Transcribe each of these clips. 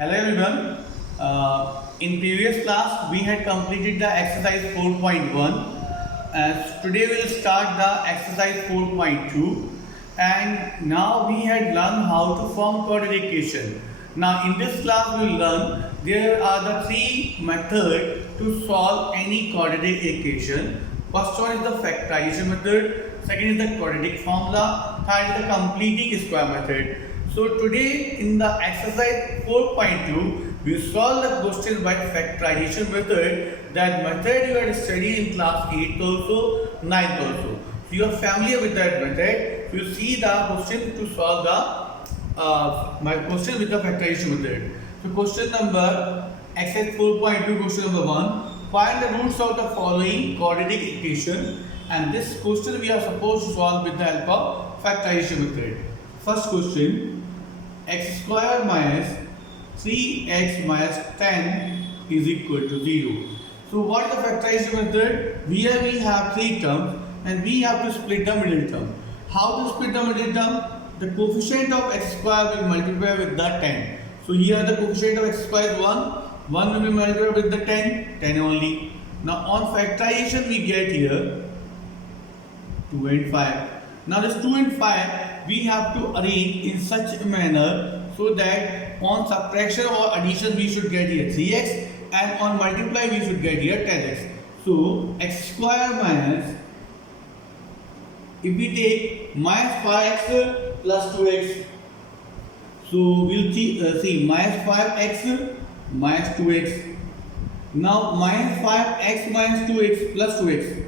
Hello everyone. In previous class we had completed the exercise 4.1 and today we will start the exercise 4.2 and now we had learned how to form quadratic equation. Now in this class we will learn there are the three methods to solve any quadratic equation. First one is the factorization method, second is the quadratic formula, third is the completing square method. So today in the exercise 4.2 we solve the question by factorization method. That method you had studied in class 8 also, 9 also. So you are familiar with that method. You see the question to solve the my question with the factorization method. So question number exercise 4.2 question number 1. Find the roots of the following quadratic equation, and this question we are supposed to solve with the help of factorization method. First question, x square minus 3x minus 10 is equal to 0. So what is the factorization method? Here we have three terms and we have to split the middle term. How to split the middle term? The coefficient of x square will multiply with the 10. So here the coefficient of x square is 1. 1 will be multiplied with the 10 only. Now on factorization we get here 2 and 5. Now this 2 and 5 we have to arrange in such a manner so that on subtraction or addition we should get here 3x and on multiply we should get here 10x. So x square minus, if we take minus 5x plus 2x, so we'll see minus 5x minus 2x. Now minus 5x minus 2x plus 2x.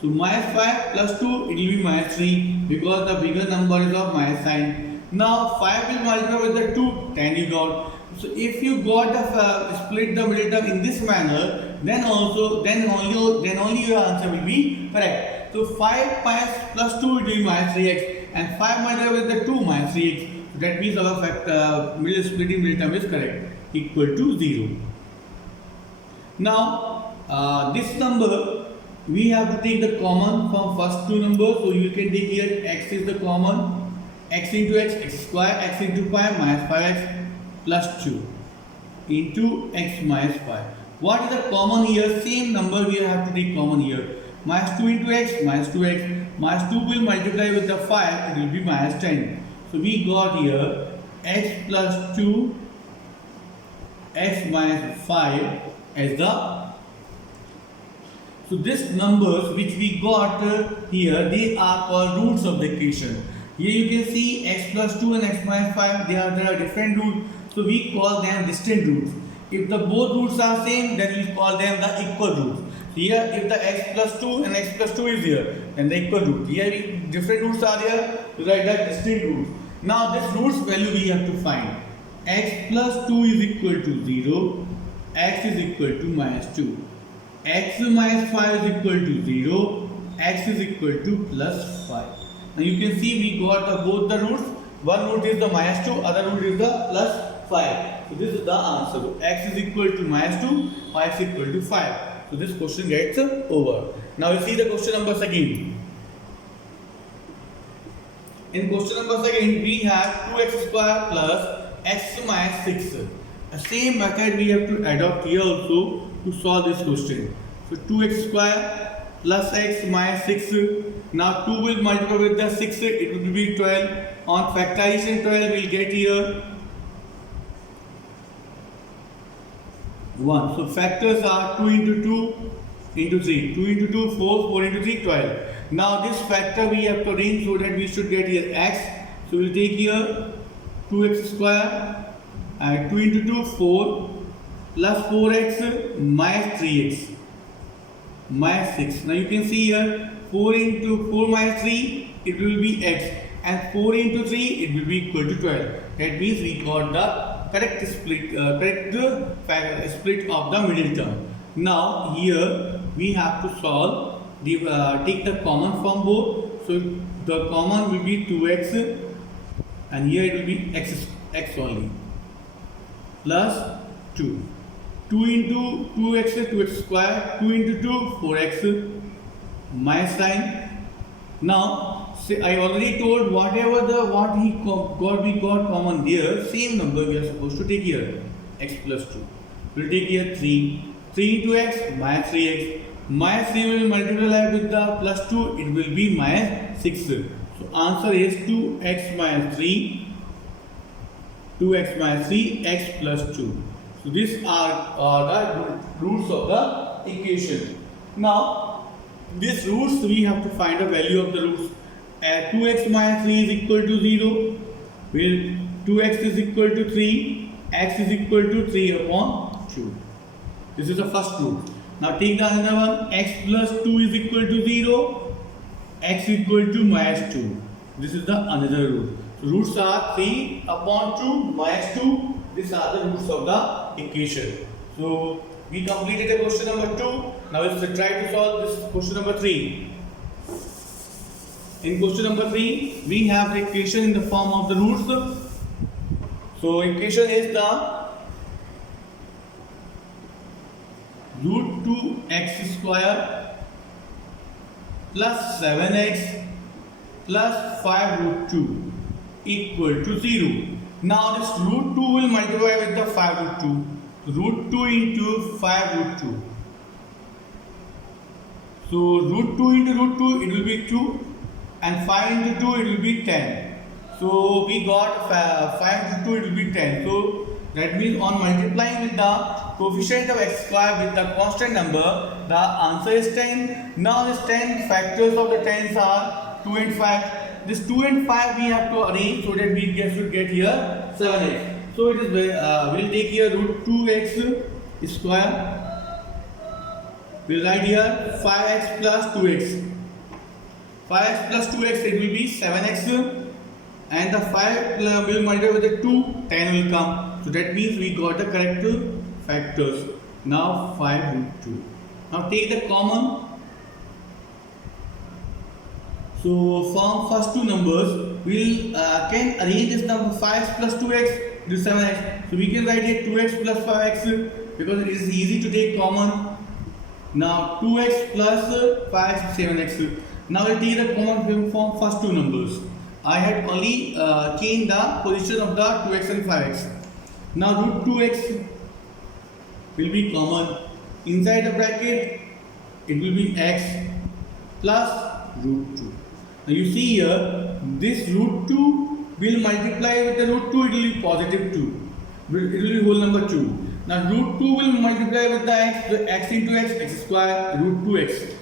So minus 5 plus 2 it will be minus 3 because the bigger number is of minus sign. Now 5 will multiply with the 2, 10 you got. So if you got the split the middle term in this manner, then only your answer will be correct. So 5 minus plus 2 it will be minus 3x and 5 multiplied with the 2 minus 3x. So that means our middle splitting middle term is correct, equal to 0. Now this number we have to take the common from first two numbers. So you can take here x is the common, x into x square, x into 5 minus 5x plus 2 into x minus 5. What is the common here? Same number we have to take common here. Minus 2 into x minus 2x. Minus 2 will multiply with the 5, it will be minus 10. So we got here x plus 2 x minus 5 as the. So these numbers which we got here, they are called roots of the equation. Here you can see x plus 2 and x minus 5, there are different roots. So we call them distinct roots. If the both roots are same, then we call them the equal roots. Here if the x plus 2 and x plus 2 is here, then the equal root. Here different roots are here, so write that distinct roots. Now this roots value we have to find. X plus 2 is equal to 0, x is equal to minus 2. X minus 5 is equal to 0, x is equal to plus 5. Now you can see we got both the roots. One root is the minus 2, other root is the plus 5. So this is the answer. So x is equal to minus 2, y is equal to 5. So this question gets over. Now you see the question number second. In question number second we have 2x square plus x minus 6. The same method we have to adopt here also to solve this question. So 2x square plus x minus 6. Now 2 will multiply with the 6, it will be 12. On factorization 12 we will get here 1. So factors are 2 into 2 into 3. 2 into 2, 4, 4 into 3, 12. Now this factor we have to arrange so that we should get here x. So we will take here 2x square and 2 into 2, 4 plus 4x minus 3x minus 6. Now you can see here 4 into 4 minus 3 it will be x and 4 into 3 it will be equal to 12. That means we got the correct split split of the middle term. Now here we have to solve the take the common from both. So the common will be 2x and here it will be x only plus 2. 2 into 2x, 2x square, 2 into 2, 4x minus sign. Now say I already told whatever we got common there, same number we are supposed to take here, x plus 2. We'll take here 3. 3 into x minus 3x. Minus 3 will multiply with the plus 2, it will be minus 6. So answer is 2x minus 3, 2x minus 3, x plus 2. So these are the roots of the equation. Now, these roots we have to find the value of the roots. 2x minus 3 is equal to 0, where 2x is equal to 3, x is equal to 3 upon 2. This is the first root. Now take the another one, x plus 2 is equal to 0, x equal to minus 2. This is the another root. So roots are 3 upon 2 minus 2. These are the roots of the equation. So we completed the question number 2. Now let's try to solve this question number 3. In question number 3, we have the equation in the form of the roots. So equation is the root 2x square plus 7x plus 5 root 2 equal to 0. Now this root 2 will multiply with the 5 root 2. Root 2 into 5 root 2. So root 2 into root 2 it will be 2 and 5 into 2 it will be 10. So we got 5 into 2 it will be 10. So that means on multiplying with the coefficient of x square with the constant number, the answer is 10. Now this 10 factors of the 10s are 2 and 5. This 2 and 5 we have to arrange so that we should get here 7x. So it is we'll take here root 2x square. We'll write here 5x plus 2x. 5x plus 2x it will be 7x. And the 5 will multiply with the 2, 10 will come. So that means we got the correct factors. Now 5 root 2. Now take the common. So from first two numbers, we can arrange this number 5x plus 2x to 7x. So we can write here 2x plus 5x because it is easy to take common. Now 2x plus 5x 7x. Now we'll take the common from first two numbers. I had only changed the position of the 2x and 5x. Now root 2x will be common. Inside the bracket, it will be x plus root 2. Now you see here, this root 2 will multiply with the root 2, it will be positive 2. It will be whole number 2. Now root 2 will multiply with the x into x square, root 2x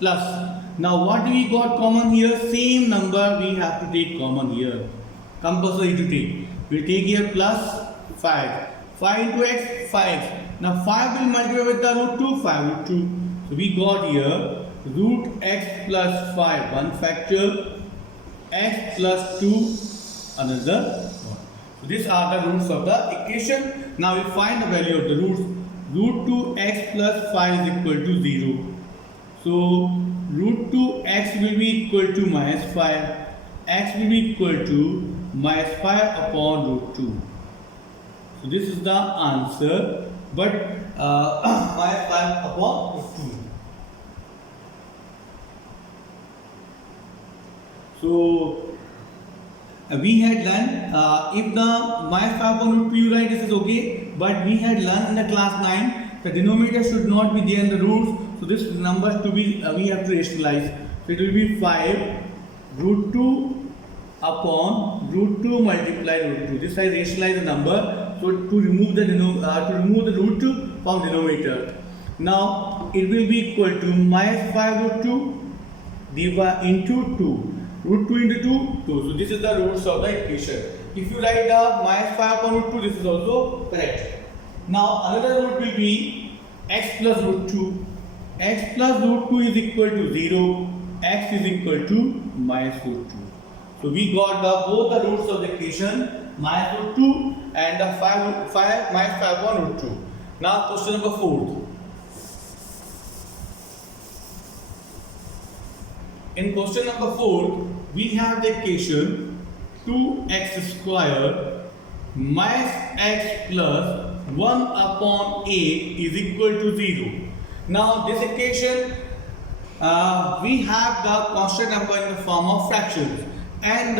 plus. Now what we got common here? Same number we have to take common here. Compulsory to take. We take here plus 5. 5 into x, 5. Now 5 will multiply with the root 2, 5 root 2. So we got here root x plus 5, one factor, x plus 2, another one. So these are the roots of the equation. Now we find the value of the roots. Root 2x plus 5 is equal to 0. So root 2x will be equal to minus 5. X will be equal to minus 5 upon root 2. So this is the answer, but minus 5 upon root 2. So we had learned if the minus 5 upon root 2 you write, this is okay, but we had learned in the class 9 the denominator should not be there in the roots. So this number to be we have to rationalize. So it will be 5 root 2 upon root 2 multiply root 2. This I rationalize the number. So to remove the root 2 from denominator. Now it will be equal to minus 5 root 2 divided into 2. Root 2 into 2, 2. So this is the roots of the equation. If you write the minus 5 upon root 2, this is also correct. Now another root will be x plus root 2. X plus root 2 is equal to 0. X is equal to minus root 2. So we got both the roots of the equation, minus root 2 and the 5 minus 5 upon root 2. Now question number 4. In question number 4, we have the equation 2x square minus x plus 1 upon 8 is equal to 0. Now this equation we have the constant number in the form of fractions, and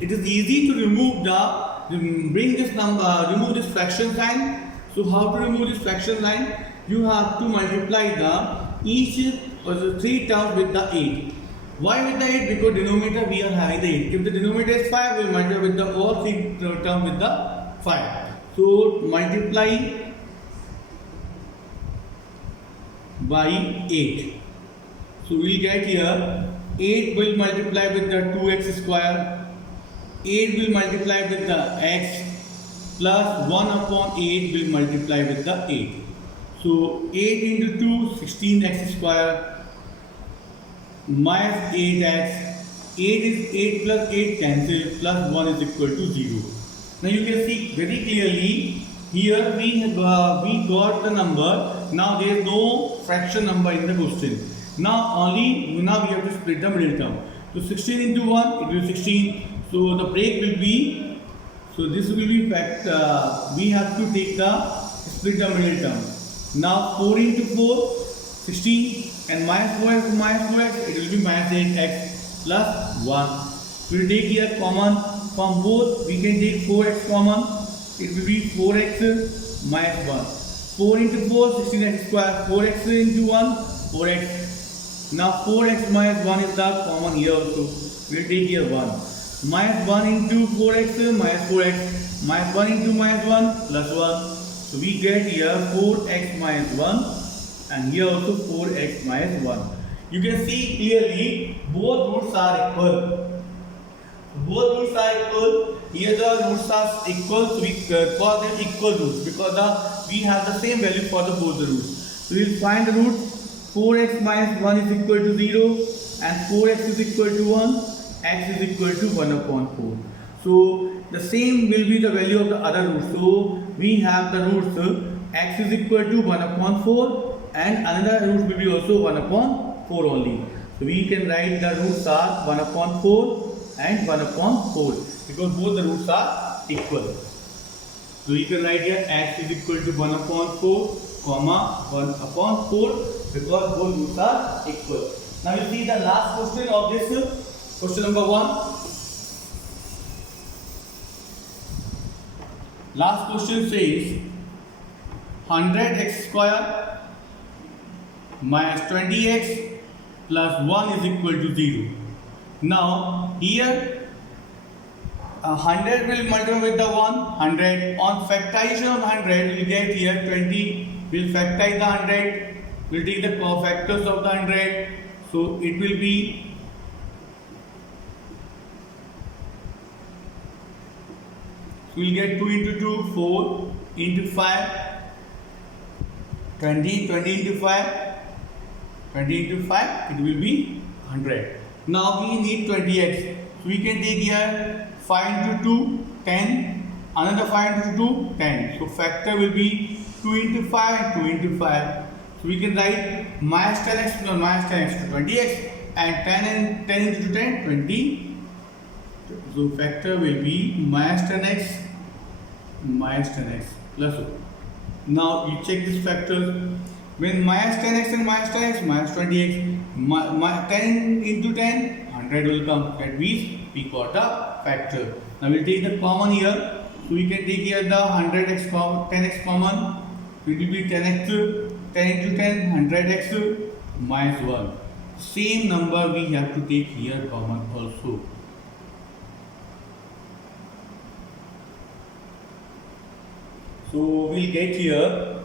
it is easy to remove remove this fraction sign. So how to remove this fraction sign? You have to multiply each of the three terms with the 8. Why with the 8? Because denominator we are having the 8. If the denominator is 5, we will multiply with the all three terms with the 5. So multiply by 8. So we will get here 8 will multiply with the 2x square. 8 will multiply with the x plus 1 upon 8 will multiply with the 8. So 8 into 2, 16x square minus 8x. 8 is 8 plus 8 cancel, plus 1 is equal to 0. Now you can see very clearly here we got the number. Now there is no fraction number in the question. Now we have to split the middle term. So 16 into 1 it will be 16. So the break will be, so this will be we have to take the split the middle term. Now 4 into 4, 16, and minus 4x to minus 4x, it will be minus 8x plus 1. We will take here common from both. We can take 4x common. It will be 4x minus 1. 4 into 4, 16x square. 4x into 1, 4x. Now 4x minus 1 is the common here also. We will take here 1. Minus 1 into 4x minus 4x. Minus 1 into minus 1 plus 1. So we get here 4x minus 1, and here also 4x minus 1. You can see clearly both roots are equal. Both roots are equal. Here the roots are equal, so we call them equal roots because we have the same value for both the roots. So we will find the root. 4x minus 1 is equal to 0, and 4x is equal to 1, x is equal to 1 upon 4. So the same will be the value of the other root. So we have the roots x is equal to 1 upon 4, and another root will be also 1 upon 4 only. So we can write the roots are 1 upon 4 and 1 upon 4 because both the roots are equal. So you can write here x is equal to 1 upon 4, comma 1 upon 4 because both roots are equal. Now you see the last question of this question number 1. Last question says 100x square minus 20x plus 1 is equal to 0. Now here 100 will multiply with the 100. On factorization of 100 we get here 20. We'll factorize the 100. We'll take the cofactors of the 100. So it will be we'll get 2 into 2, 4 into 5, 20, 20 into 5, 20 into 5, it will be 100. Now we need 20x. So we can take here 5 into 2, 10, another 5 into 2, 10. So factor will be 2 into 5 and 2 into 5. So we can write minus 10x plus minus 10x to 20x, and 10 into 10, 20. So factor will be minus 10x plus 1. Now you check this factor. When minus 10x and minus 10x, minus 20x, 10 into 10, 100 will come. That means we got a factor. Now we will take the common here. So we can take here the 10x common. It will be 10x, 10 into 10, 100x minus 1. Same number we have to take here common also. So we'll get here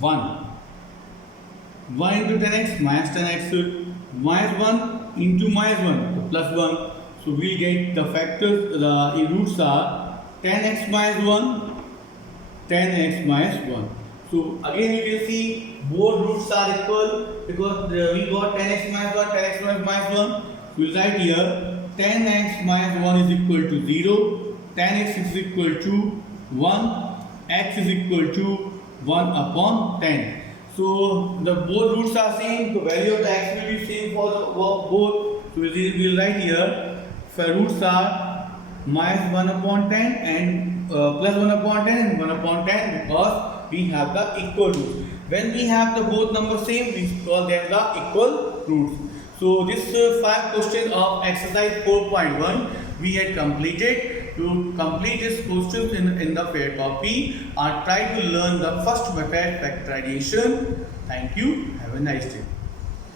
1 into 10x minus 10x minus 1 into minus 1 plus 1. So we'll get the factors, the roots are 10x minus 1, 10x minus 1. So again you can see both roots are equal because we got 10x minus 1, 10x minus 1. We'll write here 10x minus 1 is equal to 0, 10x is equal to 1, x is equal to 1 upon 10. So the both roots are same, the value of the x will be same for both. So we'll write here, the roots are minus 1 upon 10 and plus 1 upon 10 and 1 upon 10 because we have the equal roots. When we have the both numbers same, we call them the equal roots. So this 5 questions of exercise 4.1 we had completed. To complete this questions in the fair copy, try to learn the first method factorization. Thank you. Have a nice day.